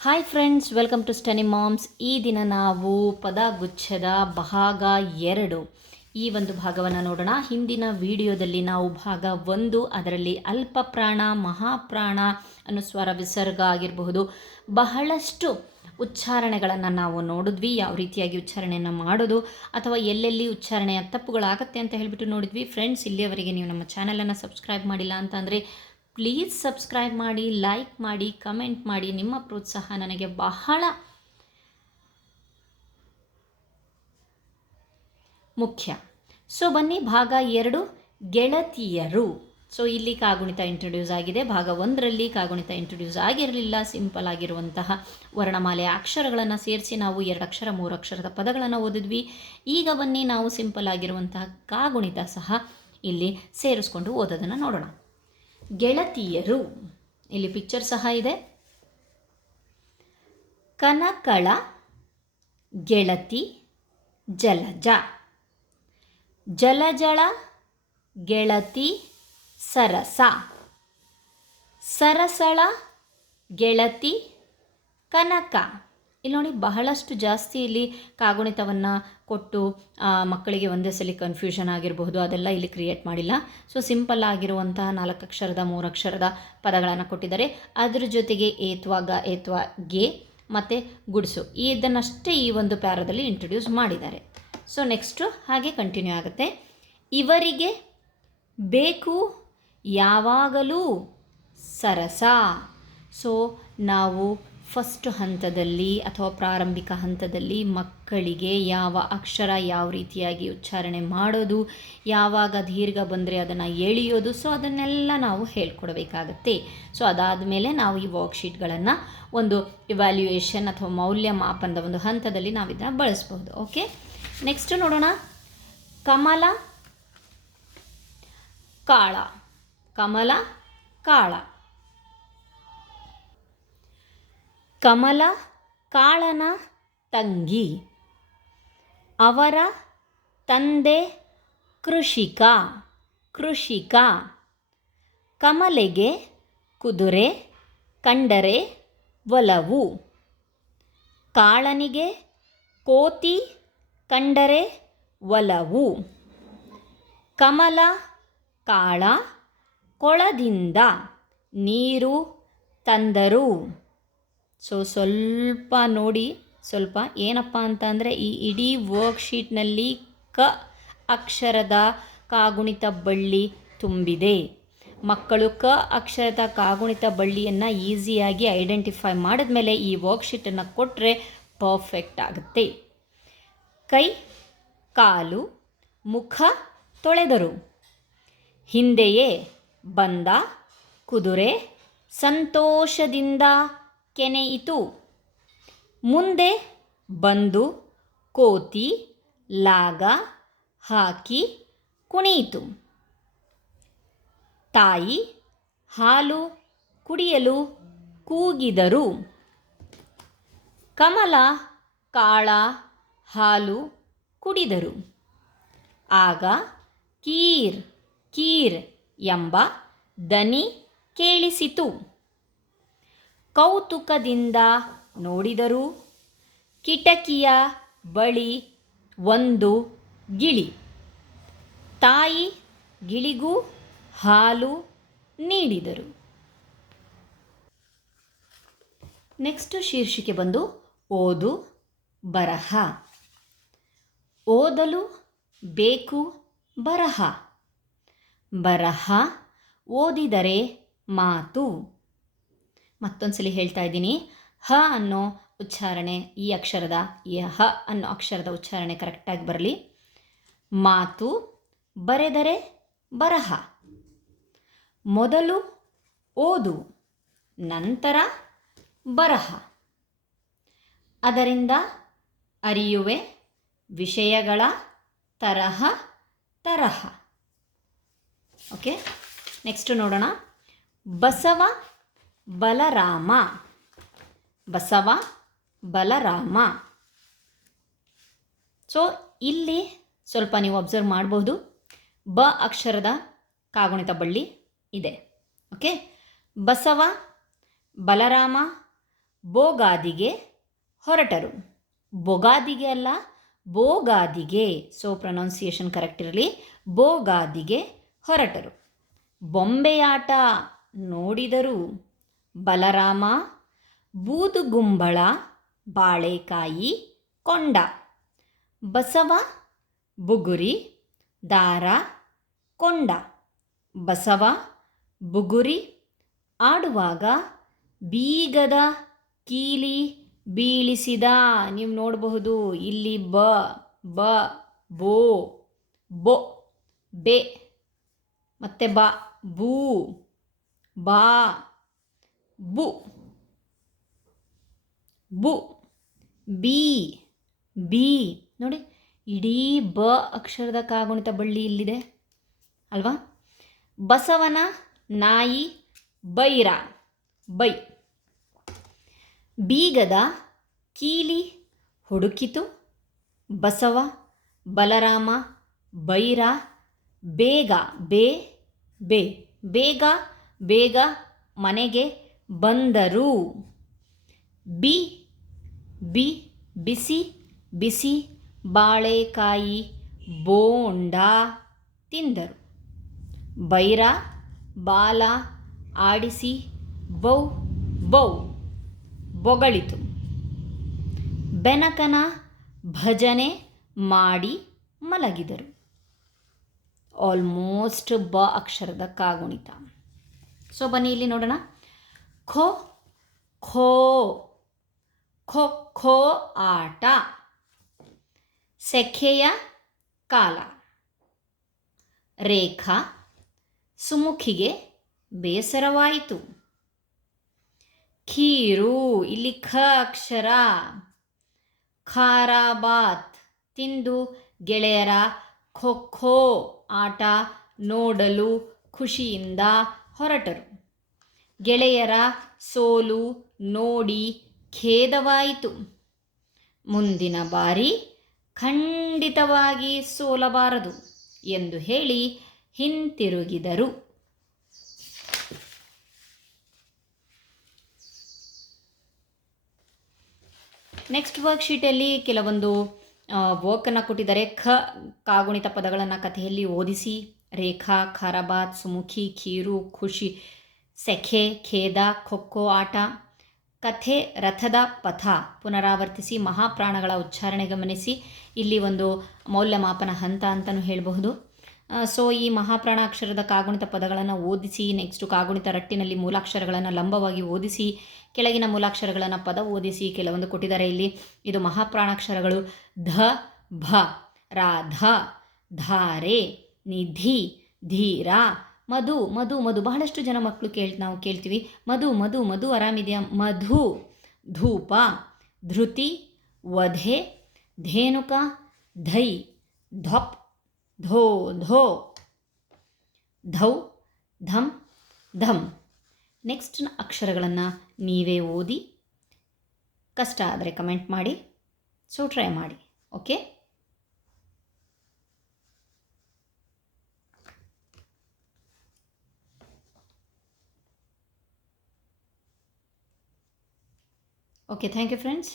Hi friends, welcome to stunny moms. ಈ ದಿನ ನಾವು ಪದಗುಚ್ಛದ ಭಾಗ 2 ಈ ಒಂದು ಭಾಗವನ್ನು ನೋಡೋಣ. ಹಿಂದಿನ ವಿಡಿಯೋದಲ್ಲಿ ನಾವು ಭಾಗ 1 ಅದರಲ್ಲಿ ಅಲ್ಪ ಪ್ರಾಣ, ಮಹಾಪ್ರಾಣ, ಅನುಸ್ವಾರ, ವಿಸರ್ಗ ಆಗಿರಬಹುದು ಬಹಳಷ್ಟು ಉಚ್ಚಾರಣೆಗಳನ್ನು ನಾವು ನೋಡಿದ್ವಿ. ಯಾವ ರೀತಿಯಾಗಿ ಉಚ್ಚಾರಣೆಯನ್ನು ಮಾಡೋದು ಅಥವಾ ಎಲ್ಲೆಲ್ಲಿ ಉಚ್ಚಾರಣೆಯ ತಪ್ಪುಗಳಾಗತ್ತೆ ಅಂತ ಹೇಳಿಬಿಟ್ಟು ನೋಡಿದ್ವಿ. ಫ್ರೆಂಡ್ಸ್, ಇಲ್ಲಿಯವರೆಗೆ ನೀವು ನಮ್ಮ ಚಾನಲನ್ನು ಸಬ್ಸ್ಕ್ರೈಬ್ ಮಾಡಿಲ್ಲ ಅಂತಂದರೆ ಪ್ಲೀಸ್ ಸಬ್ಸ್ಕ್ರೈಬ್ ಮಾಡಿ, ಲೈಕ್ ಮಾಡಿ, ಕಮೆಂಟ್ ಮಾಡಿ. ನಿಮ್ಮ ಪ್ರೋತ್ಸಾಹ ನನಗೆ ಬಹಳ ಮುಖ್ಯ. ಸೊ ಬನ್ನಿ, ಭಾಗ 2 ಗೆಳತಿಯರು. ಸೊ ಇಲ್ಲಿ ಕಾಗುಣಿತ ಇಂಟ್ರೊಡ್ಯೂಸ್ ಆಗಿದೆ. ಭಾಗ 1ರಲ್ಲಿ ಕಾಗುಣಿತ ಇಂಟ್ರೊಡ್ಯೂಸ್ ಆಗಿರಲಿಲ್ಲ. ಸಿಂಪಲ್ ಆಗಿರುವಂತಹ ವರ್ಣಮಾಲೆಯ ಅಕ್ಷರಗಳನ್ನು ಸೇರಿಸಿ ನಾವು 2 ಅಕ್ಷರ 3 ಅಕ್ಷರದ ಪದಗಳನ್ನು ಓದಿದ್ವಿ. ಈಗ ಬನ್ನಿ, ನಾವು ಸಿಂಪಲ್ ಆಗಿರುವಂತಹ ಕಾಗುಣಿತ ಸಹ ಇಲ್ಲಿ ಸೇರಿಸ್ಕೊಂಡು ಓದೋದನ್ನು ನೋಡೋಣ. ಗೆಳತಿಯರು, ಇಲ್ಲಿ ಪಿಕ್ಚರ್ ಸಹ ಇದೆ. ಕನಕಳ, ಗೆಳತಿ, ಜಲಜ. ಜಲಜಳ, ಗೆಳತಿ, ಸರಸ. ಸರಸಳ, ಗೆಳತಿ, ಕನಕ. ಇಲ್ಲಿ ನೋಡಿ, ಬಹಳಷ್ಟು ಜಾಸ್ತಿ ಇಲ್ಲಿ ಕಾಗುಣಿತವನ್ನು ಕೊಟ್ಟು ಮಕ್ಕಳಿಗೆ ಒಂದೇ ಸಲ ಕನ್ಫ್ಯೂಷನ್ ಆಗಿರಬಹುದು. ಅದೆಲ್ಲ ಇಲ್ಲಿ ಕ್ರಿಯೇಟ್ ಮಾಡಿಲ್ಲ. ಸೊ ಸಿಂಪಲ್ ಆಗಿರುವಂತಹ 4 ಅಕ್ಷರದ 3 ಅಕ್ಷರದ ಪದಗಳನ್ನು ಕೊಟ್ಟಿದ್ದಾರೆ. ಅದರ ಜೊತೆಗೆ ಏತ್ವ, ಗ, ಏತ್ವ, ಗೆ ಮತ್ತು ಗುಡ್ಸು ಇದನ್ನಷ್ಟೇ ಈ ಒಂದು ಪ್ಯಾರದಲ್ಲಿ ಇಂಟ್ರೊಡ್ಯೂಸ್ ಮಾಡಿದ್ದಾರೆ. ಸೊ ನೆಕ್ಸ್ಟು ಹಾಗೆ ಕಂಟಿನ್ಯೂ ಆಗುತ್ತೆ. ಇವರಿಗೆ ಬೇಕು ಯಾವಾಗಲೂ ಸರಸ. ಸೊ ನಾವು ಫಸ್ಟ್ ಹಂತದಲ್ಲಿ ಅಥವಾ ಪ್ರಾರಂಭಿಕ ಹಂತದಲ್ಲಿ ಮಕ್ಕಳಿಗೆ ಯಾವ ಅಕ್ಷರ ಯಾವ ರೀತಿಯಾಗಿ ಉಚ್ಚಾರಣೆ ಮಾಡೋದು, ಯಾವಾಗ ದೀರ್ಘ ಬಂದರೆ ಅದನ್ನು ಎಳೆಯೋದು, ಸೊ ಅದನ್ನೆಲ್ಲ ನಾವು ಹೇಳ್ಕೊಡ್ಬೇಕಾಗತ್ತೆ. ಸೊ ಅದಾದಮೇಲೆ ನಾವು ಈ ವರ್ಕ್ಶೀಟ್ಗಳನ್ನು ಒಂದು ಇವ್ಯಾಲ್ಯೂಯೇಷನ್ ಅಥವಾ ಮೌಲ್ಯಮಾಪನದ ಒಂದು ಹಂತದಲ್ಲಿ ನಾವು ಇದನ್ನು ಬಳಸ್ಬೋದು. ಓಕೆ, ನೆಕ್ಸ್ಟ್ ನೋಡೋಣ. ಕಮಲ, ಕಾಳ. ಕಮಲ, ಕಾಳ. ಕಮಲ ಕಾಳನ ತಂಗಿ. ಅವರ ತಂದೆ ಕೃಷಿಕ. ಕೃಷಿಕ. ಕಮಲೆಗೆ ಕುದುರೆ ಕಂಡರೆ ಒಲವು. ಕಾಳನಿಗೆ ಕೋತಿ ಕಂಡರೆ ಒಲವು. ಕಮಲ ಕಾಳ ಕೊಳದಿಂದ ನೀರು ತಂದರು. ಸೊ ಸ್ವಲ್ಪ ನೋಡಿ, ಸ್ವಲ್ಪ ಏನಪ್ಪ ಅಂತ ಅಂದರೆ ಈ ಇಡೀ ವರ್ಕ್ಶೀಟ್ನಲ್ಲಿ ಕ ಅಕ್ಷರದ ಕಾಗುಣಿತ ಬಳ್ಳಿ ತುಂಬಿದೆ. ಮಕ್ಕಳು ಕ ಅಕ್ಷರದ ಕಾಗುಣಿತ ಬಳ್ಳಿಯನ್ನು ಈಸಿಯಾಗಿ ಐಡೆಂಟಿಫೈ ಮಾಡಿದ್ಮೇಲೆ ಈ ವರ್ಕ್ಶೀಟನ್ನು ಕೊಟ್ಟರೆ ಪರ್ಫೆಕ್ಟ್ ಆಗುತ್ತೆ. ಕೈ ಕಾಲು ಮುಖ ತೊಳೆದರು. ಹಿಂದೆಯೇ ಬಂದ ಕುದುರೆ ಸಂತೋಷದಿಂದ ಕೆನೆಯಿತು. ಮುಂದೆ ಬಂದು ಕೋತಿ ಲಾಗ ಹಾಕಿ ಕುಣಿಯಿತು. ತಾಯಿ ಹಾಲು ಕುಡಿಯಲು ಕೂಗಿದರು. ಕಮಲ ಕಾಳ ಹಾಲು ಕುಡಿದರು. ಆಗ ಕೀರ್ ಕೀರ್ ಎಂಬ ದನಿ ಕೇಳಿಸಿತು. ಕೌತುಕದಿಂದ ನೋಡಿದರು. ಕಿಟಕಿಯ ಬಳಿ ಒಂದು ಗಿಳಿ. ತಾಯಿ ಗಿಳಿಗೂ ಹಾಲು ನೀಡಿದರು. ನೆಕ್ಸ್ಟ್ ಶೀರ್ಷಿಕೆ ಬಂದು ಓದು ಬರಹ. ಓದಲು ಬೇಕು ಬರಹ. ಬರಹ ಓದಿದರೆ ಮಾತು. ಮತ್ತೊಂದ್ಸಲಿ ಹೇಳ್ತಾ ಇದ್ದೀನಿ. ಹ ಅನ್ನೋ ಉಚ್ಚಾರಣೆ, ಈ ಅಕ್ಷರದ ಹ ಅನ್ನೋ ಅಕ್ಷರದ ಉಚ್ಚಾರಣೆ ಕರೆಕ್ಟಾಗಿ ಬರಲಿ. ಮಾತು, ಬರೆದರೆ ಬರಹ. ಮೊದಲು ಓದು, ನಂತರ ಬರಹ. ಅದರಿಂದ ಅರಿಯುವೆ ವಿಷಯಗಳ ತರಹ ತರಹ. ಓಕೆ, ನೆಕ್ಸ್ಟ್ ನೋಡೋಣ. ಬಸವ ಬಲರಾಮ. ಬಸವ ಬಲರಾಮ. ಸೊ ಇಲ್ಲಿ ಸ್ವಲ್ಪ ನೀವು ಅಬ್ಸರ್ವ್ ಮಾಡಬಹುದು. ಬ ಅಕ್ಷರದ ಕಾಗುಣಿತ ಬಳ್ಳಿ ಇದೆ. ಓಕೆ, ಬಸವ ಬಲರಾಮ ಬೋಗಾದಿಗೆ ಹೊರಟರು. ಬೊಗಾದಿಗೆ ಅಲ್ಲ, ಬೋಗಾದಿಗೆ. ಸೊ ಪ್ರೊನೌನ್ಸಿಯೇಷನ್ ಕರೆಕ್ಟ್ ಇರಲಿ. ಬೋಗಾದಿಗೆ ಹೊರಟರು. ಬೊಂಬೆಯಾಟ ನೋಡಿದರು. ಬಲರಾಮ ಬೂದುಗುಂಬಳ ಬಾಳೆಕಾಯಿ ಕೊಂಡ. ಬಸವ ಬುಗುರಿ ದಾರ ಕೊಂಡ. ಬಸವ ಬುಗುರಿ ಆಡುವಾಗ ಬೀಗದ ಕೀಲಿ ಬೀಳಿಸಿದ. ನೀವು ನೋಡಬಹುದು ಇಲ್ಲಿ ಬ ಬ ಬೋ ಬೊ ಬೆ ಮತ್ತೆ ಬ ಬೂ ಬಾ ಬು ಬು ಬಿ ಬಿ. ನೋಡಿ, ಇಡೀ ಬ ಅಕ್ಷರದ ಕಾಗುಣಿತ ಬಳ್ಳಿ ಇಲ್ಲಿದೆ ಅಲ್ವಾ. ಬಸವನ ನಾಯಿ ಬೈರ ಬೈ. ಬೀಗದ ಕೀಲಿ ಹುಡುಕಿತು. ಬಸವ ಬಲರಾಮ ಬೈರ ಬೇಗ ಬೇ ಬೇ ಬೇಗ ಬೇಗ ಮನೆಗೆ ಬಂದರು. ಬಿ ಬಿ ಬಿಸಿ ಬಿಸಿ ಬಾಳೆಕಾಯಿ ಬೋಂಡ ತಿಂದರು. ಬೈರ ಬಾಲ ಆಡಿಸಿ ಬೌ ಬೌ ಬೊಗಳಿತು. ಬೆನಕನ ಭಜನೆ ಮಾಡಿ ಮಲಗಿದರು. ಆಲ್ಮೋಸ್ಟ್ ಬ ಅಕ್ಷರದ ಕಾಗುಣಿತ. ಸೊ ಬನ್ನಿ ಇಲ್ಲಿ ನೋಡೋಣ. ಖೋ ಖೋ ಖೋ ಖೋ ಆಟ. ಸೆಖೆಯ ಕಾಲ. ರೇಖಾ ಸುಮುಖಿಗೆ ಬೇಸರವಾಯಿತು. ಖೀರು ಇಲ್ಲಿ ಖ ಅಕ್ಷರ. ಖಾರಾಬಾತ್ ತಿಂದು ಗೆಳೆಯರ ಖೋ ಖೋ ಆಟ ನೋಡಲು ಖುಷಿಯಿಂದ ಹೊರಟರು. ಗೆಳೆಯರ ಸೋಲು ನೋಡಿ ಖೇದವಾಯಿತು. ಮುಂದಿನ ಬಾರಿ ಖಂಡಿತವಾಗಿ ಸೋಲಬಾರದು ಎಂದು ಹೇಳಿ ಹಿಂತಿರುಗಿದರು. ನೆಕ್ಸ್ಟ್ ವರ್ಕ್ಶೀಟಲ್ಲಿ ಕೆಲವೊಂದು ವರ್ಕನ್ನು ಕೊಟ್ಟಿದ್ದಾರೆ. ಕಾಗುಣಿತ ಪದಗಳನ್ನು ಕಥೆಯಲ್ಲಿ ಓದಿಸಿ. ರೇಖಾ, ಖಾರಾಬಾತ್, ಸುಮುಖಿ, ಖೀರು, ಖುಷಿ, ಸೆಖೆ, ಖೇದ, ಖೋಖೋ ಆಟ. ಕಥೆ ರಥದ ಪಥ ಪುನರಾವರ್ತಿಸಿ. ಮಹಾಪ್ರಾಣಗಳ ಉಚ್ಚಾರಣೆ ಗಮನಿಸಿ. ಇಲ್ಲಿ ಒಂದು ಮೌಲ್ಯಮಾಪನ ಹಂತ ಅಂತಲೂ ಹೇಳಬಹುದು. ಸೊ ಈ ಮಹಾಪ್ರಾಣ ಅಕ್ಷರದ ಕಾಗುಣಿತ ಪದಗಳನ್ನು ಓದಿಸಿ. ನೆಕ್ಸ್ಟು ಕಾಗುಣಿತ ರಟ್ಟಿನಲ್ಲಿ ಮೂಲಾಕ್ಷರಗಳನ್ನು ಲಂಬವಾಗಿ ಓದಿಸಿ. ಕೆಳಗಿನ ಮೂಲಾಕ್ಷರಗಳನ್ನು ಪದ ಓದಿಸಿ. ಕೆಲವೊಂದು ಕೊಟ್ಟಿದ್ದಾರೆ ಇಲ್ಲಿ. ಇದು ಮಹಾಪ್ರಾಣಾಕ್ಷರಗಳು. ಧ ಭ ರಾಧ ಧಾರೆ ನಿಧಿ ಧೀರ ಮಧು ಮಧು ಮಧು. ಬಹಳಷ್ಟು ಜನ ಮಕ್ಕಳು ನಾವು ಕೇಳ್ತೀವಿ ಮಧು ಮಧು ಮಧು ಆರಾಮಿದೆಯಾ. ಮಧು ಧೂಪ ಧೃತಿ ವಧೆ ಧೇನುಕ ಧೈ ಧ್ವಪ್ ಧೋ ಧೋ ಧೌ ಧಂ ಧಮ್. ನೆಕ್ಸ್ಟ್ ಅಕ್ಷರಗಳನ್ನು ನೀವೇ ಓದಿ. ಕಷ್ಟ ಆದರೆ ಕಮೆಂಟ್ ಮಾಡಿ. ಸೊ ಟ್ರೈ ಮಾಡಿ. Okay. Okay, thank you friends.